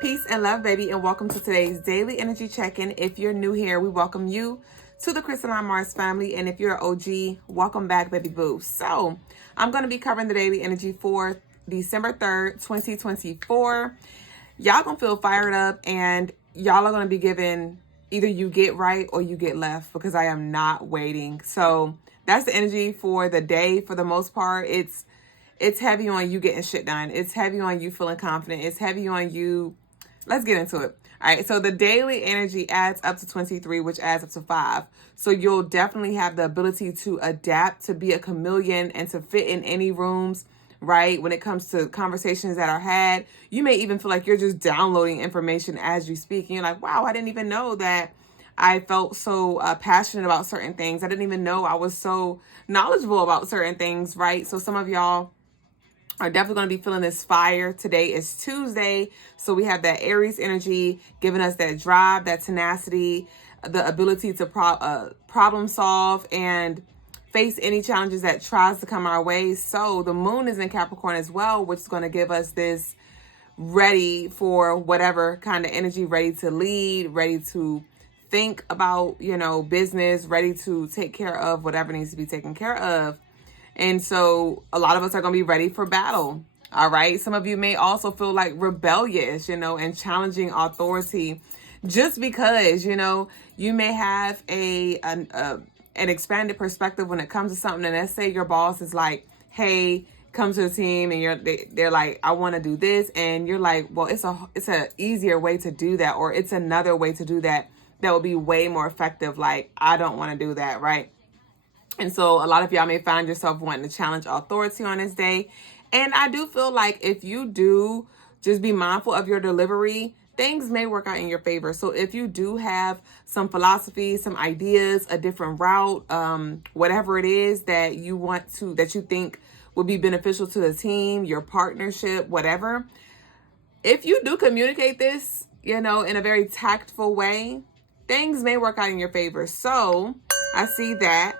Peace and love, baby, and welcome to today's daily energy check-in. If you're new here, we welcome you to the Crystaline Mars family, and if you're an OG, welcome back, baby boo. So, I'm going to be covering the daily energy for December 3rd, 2024. Y'all gonna feel fired up, and y'all are gonna be given either you get right or you get left, because I am not waiting. So, that's the energy for the day. For the most part, it's heavy on you getting shit done. It's heavy on you feeling confident. It's heavy on you. Let's get into it. All right. So the daily energy adds up to 23, which adds up to 5. So you'll definitely have the ability to adapt, to be a chameleon, and to fit in any rooms, right? When it comes to conversations that are had, you may even feel like you're just downloading information as you speak. And you're like, wow, I didn't even know that I felt so passionate about certain things. I didn't even know I was so knowledgeable about certain things, right? So some of y'all are definitely going to be feeling this fire. Today is Tuesday, so we have that Aries energy giving us that drive, that tenacity, the ability to problem solve and face any challenges that tries to come our way. So the moon is in Capricorn as well, which is going to give us this ready for whatever kind of energy, ready to lead, ready to think about, business, ready to take care of whatever needs to be taken care of. And so a lot of us are going to be ready for battle. All right. Some of you may also feel like rebellious, and challenging authority just because, you may have an expanded perspective when it comes to something. And let's say your boss is like, hey, come to the team, and they're like, I want to do this. And you're like, well, it's a easier way to do that. Or it's another way to do that will be way more effective. Like, I don't want to do that. Right. And so a lot of y'all may find yourself wanting to challenge authority on this day. And I do feel like if you do just be mindful of your delivery, things may work out in your favor. So if you do have some philosophy, some ideas, a different route, whatever it is that you think would be beneficial to the team, your partnership, whatever, if you do communicate this, in a very tactful way, things may work out in your favor. So I see that.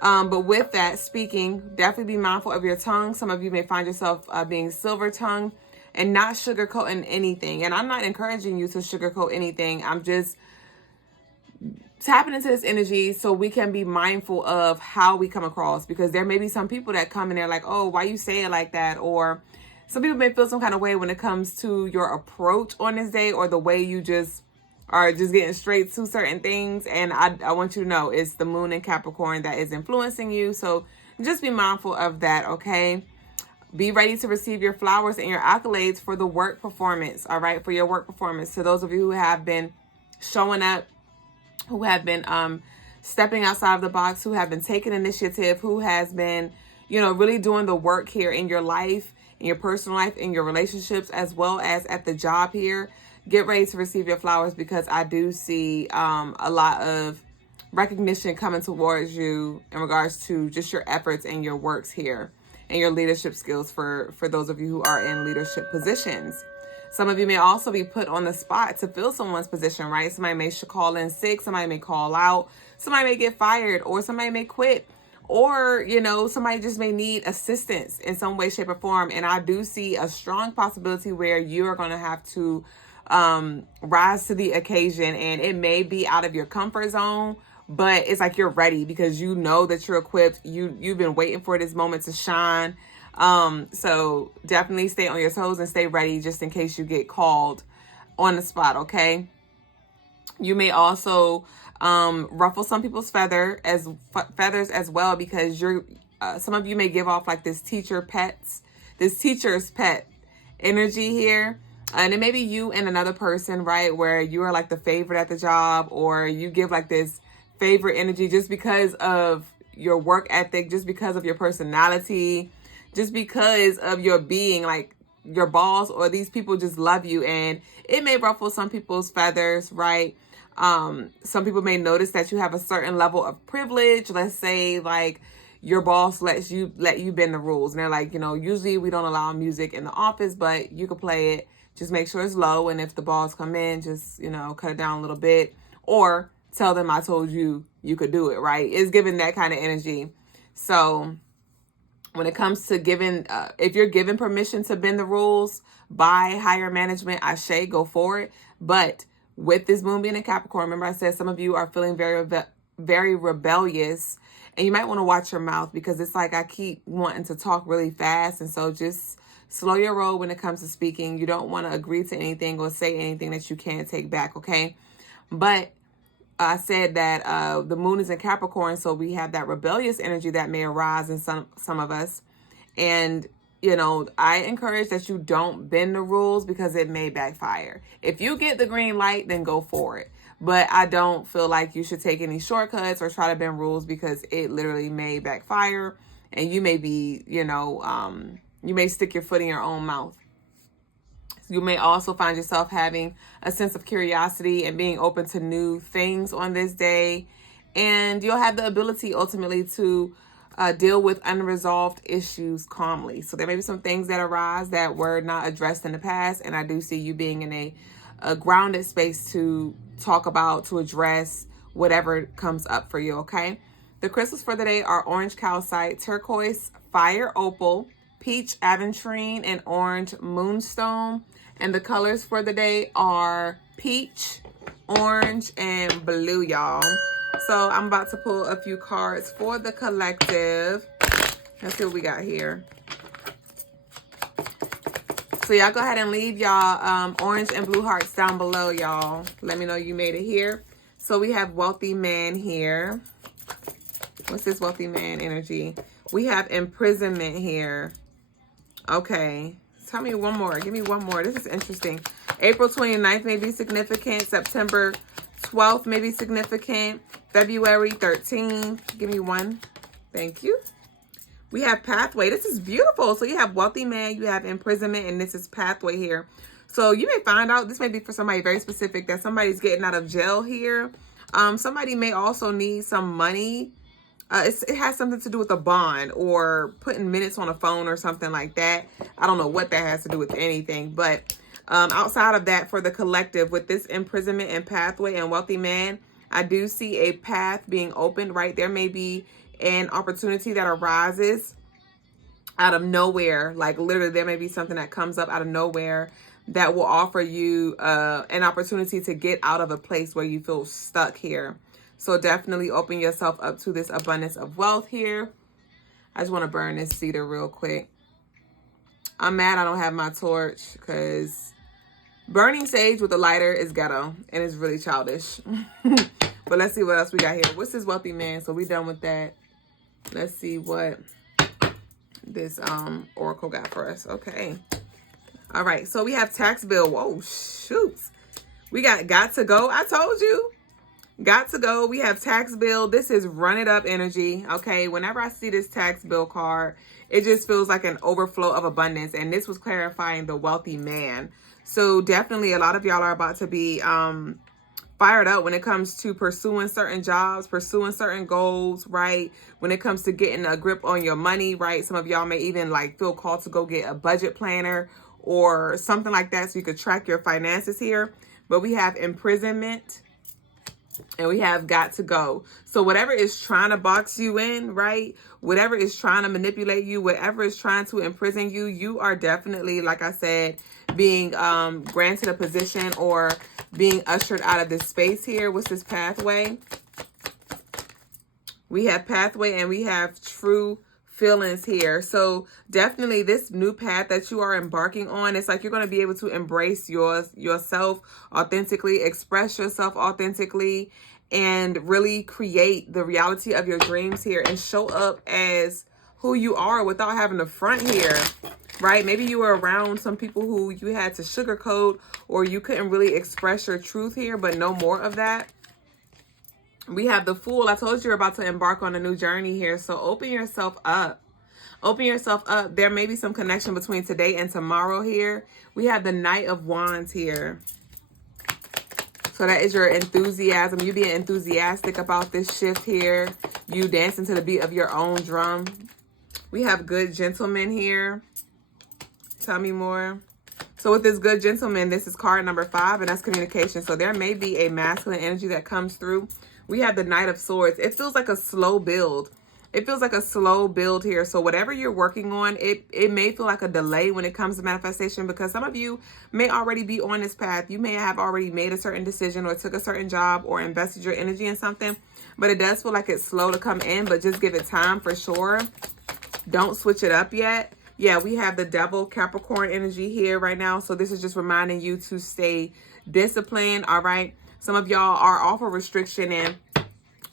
But with that speaking, definitely be mindful of your tongue. Some of you may find yourself being silver tongued and not sugarcoating anything. And I'm not encouraging you to sugarcoat anything. I'm just tapping into this energy so we can be mindful of how we come across, because there may be some people that come in there like, oh, why you say it like that? Or some people may feel some kind of way when it comes to your approach on this day, or the way you just are just getting straight to certain things. And I want you to know it's the moon in Capricorn that is influencing you. So just be mindful of that, okay? Be ready to receive your flowers and your accolades for the work performance, all right? For your work performance. To those of you who have been showing up, who have been stepping outside of the box, who have been taking initiative, who has been, really doing the work here in your life, in your personal life, in your relationships, as well as at the job here. Get ready to receive your flowers, because I do see a lot of recognition coming towards you in regards to just your efforts and your works here and your leadership skills for those of you who are in leadership positions. Some of you may also be put on the spot to fill someone's position, right? Somebody may call in sick. Somebody may call out. Somebody may get fired, or somebody may quit. Or, somebody just may need assistance in some way, shape, or form. And I do see a strong possibility where you are going to have to rise to the occasion, and it may be out of your comfort zone, but it's like you're ready because you know that you're equipped. You've been waiting for this moment to shine. So definitely stay on your toes and stay ready just in case you get called on the spot. Okay. You may also ruffle some people's feathers as well, because some of you may give off like this teacher's pet energy here. And it may be you and another person, right? Where you are like the favorite at the job, or you give like this favorite energy just because of your work ethic, just because of your personality, just because of your being, like your boss or these people just love you. And it may ruffle some people's feathers, right? Some people may notice that you have a certain level of privilege. Let's say like your boss let you bend the rules. And they're like, usually we don't allow music in the office, but you can play it. Just make sure it's low. And if the balls come in, just, cut it down a little bit, or tell them I told you you could do it, right? It's giving that kind of energy. So when it comes to giving, if you're given permission to bend the rules by higher management, ashe, go for it. But with this moon being in Capricorn, remember I said some of you are feeling very rebellious, and you might want to watch your mouth, because it's like I keep wanting to talk really fast. And so just slow your roll when it comes to speaking. You don't want to agree to anything or say anything that you can't take back, okay? But I said that the moon is in Capricorn, so we have that rebellious energy that may arise in some of us. And, you know, I encourage that you don't bend the rules, because it may backfire. If you get the green light, then go for it. But I don't feel like you should take any shortcuts or try to bend rules, because it literally may backfire. And you may be, you know, you may stick your foot in your own mouth. You may also find yourself having a sense of curiosity and being open to new things on this day. And you'll have the ability ultimately to deal with unresolved issues calmly. So there may be some things that arise that were not addressed in the past. And I do see you being in a grounded space to talk about, to address whatever comes up for you, okay? The crystals for the day are orange calcite, turquoise, fire opal, peach aventurine, and orange moonstone. And the colors for the day are peach, orange, and blue, y'all. So I'm about to pull a few cards for the collective. Let's see what we got here. So y'all go ahead and leave y'all orange and blue hearts down below, y'all. Let me know you made it here. So we have wealthy man here. What's this wealthy man energy? We have imprisonment here. Okay. Tell me one more. Give me one more. This is interesting. April 29th may be significant. September 12th may be significant. February 13th. Give me one. Thank you. We have pathway. This is beautiful. So you have wealthy man, you have imprisonment, and this is pathway here. So you may find out, this may be for somebody very specific, that somebody's getting out of jail here. Somebody may also need some money. It has something to do with a bond or putting minutes on a phone or something like that. I don't know what that has to do with anything. But outside of that, for the collective, with this imprisonment and pathway and wealthy man, I do see a path being opened, right? There may be an opportunity that arises out of nowhere. Like literally, there may be something that comes up out of nowhere that will offer you an opportunity to get out of a place where you feel stuck here. So definitely open yourself up to this abundance of wealth here. I just want to burn this cedar real quick. I'm mad I don't have my torch, because burning sage with a lighter is ghetto and it's really childish. But let's see what else we got here. What's this wealthy man? So we done with that. Let's see what this oracle got for us. Okay. All right. So we have tax bill. Whoa, shoot. We got to go. I told you. Got to go. We have tax bill. This is run it up energy. Okay. Whenever I see this tax bill card, it just feels like an overflow of abundance. And this was clarifying the wealthy man. So definitely a lot of y'all are about to be fired up when it comes to pursuing certain jobs, pursuing certain goals, right? When it comes to getting a grip on your money, right? Some of y'all may even like feel called to go get a budget planner or something like that, so you could track your finances here. But we have imprisonment. And we have got to go. So whatever is trying to box you in, right? Whatever is trying to manipulate you, whatever is trying to imprison you, you are definitely, like I said, being granted a position or being ushered out of this space here. What's this pathway? We have pathway and we have true feelings here. So definitely this new path that you are embarking on, it's like you're going to be able to embrace yourself authentically, express yourself authentically, and really create the reality of your dreams here and show up as who you are without having to front here, right? Maybe you were around some people who you had to sugarcoat, or you couldn't really express your truth here, but no more of that. We have the Fool. I told you you're about to embark on a new journey here. So open yourself up. Open yourself up. There may be some connection between today and tomorrow here. We have the Knight of Wands here. So that is your enthusiasm. You being enthusiastic about this shift here. You dancing to the beat of your own drum. We have Good Gentleman here. Tell me more. So with this Good Gentleman, this is card number 5, and that's communication. So there may be a masculine energy that comes through. We have the Knight of Swords. It feels like a slow build. it feels like a slow build here. So whatever you're working on, it may feel like a delay when it comes to manifestation, because some of you may already be on this path. You may have already made a certain decision or took a certain job or invested your energy in something, but it does feel like it's slow to come in, but just give it time for sure. Don't switch it up yet. Yeah, we have the Devil Capricorn energy here right now. So this is just reminding you to stay disciplined, all right? Some of y'all are off a restriction and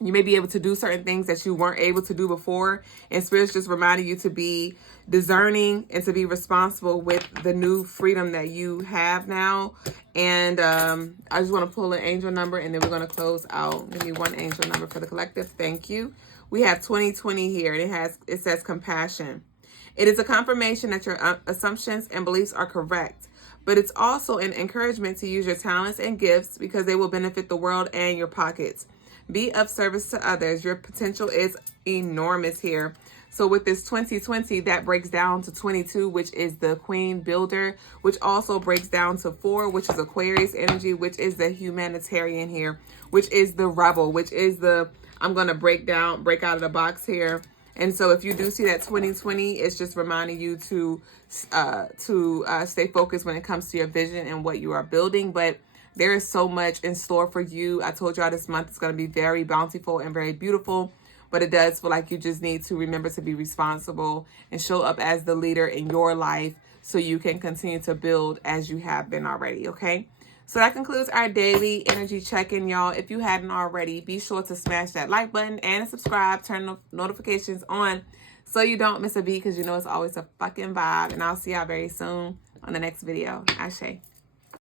you may be able to do certain things that you weren't able to do before. And Spirit's just reminding you to be discerning and to be responsible with the new freedom that you have now. And I just want to pull an angel number and then we're going to close out. Give me one angel number for the collective. Thank you. We have 2020 here, and it says compassion. It is a confirmation that your assumptions and beliefs are correct, but it's also an encouragement to use your talents and gifts because they will benefit the world and your pockets. Be of service to others. Your potential is enormous here. So with this 2020, that breaks down to 22, which is the Queen Builder, which also breaks down to 4, which is Aquarius energy, which is the humanitarian here, which is the rebel, which is the, I'm going to break out of the box here. And so if you do see that 2020, it's just reminding you to stay focused when it comes to your vision and what you are building. But there is so much in store for you. I told y'all this month is going to be very bountiful and very beautiful. But it does feel like you just need to remember to be responsible and show up as the leader in your life so you can continue to build as you have been already, okay? So that concludes our daily energy check-in, y'all. If you hadn't already, be sure to smash that like button and subscribe. Turn the notifications on so you don't miss a beat, because you know it's always a fucking vibe. And I'll see y'all very soon on the next video. Ashe.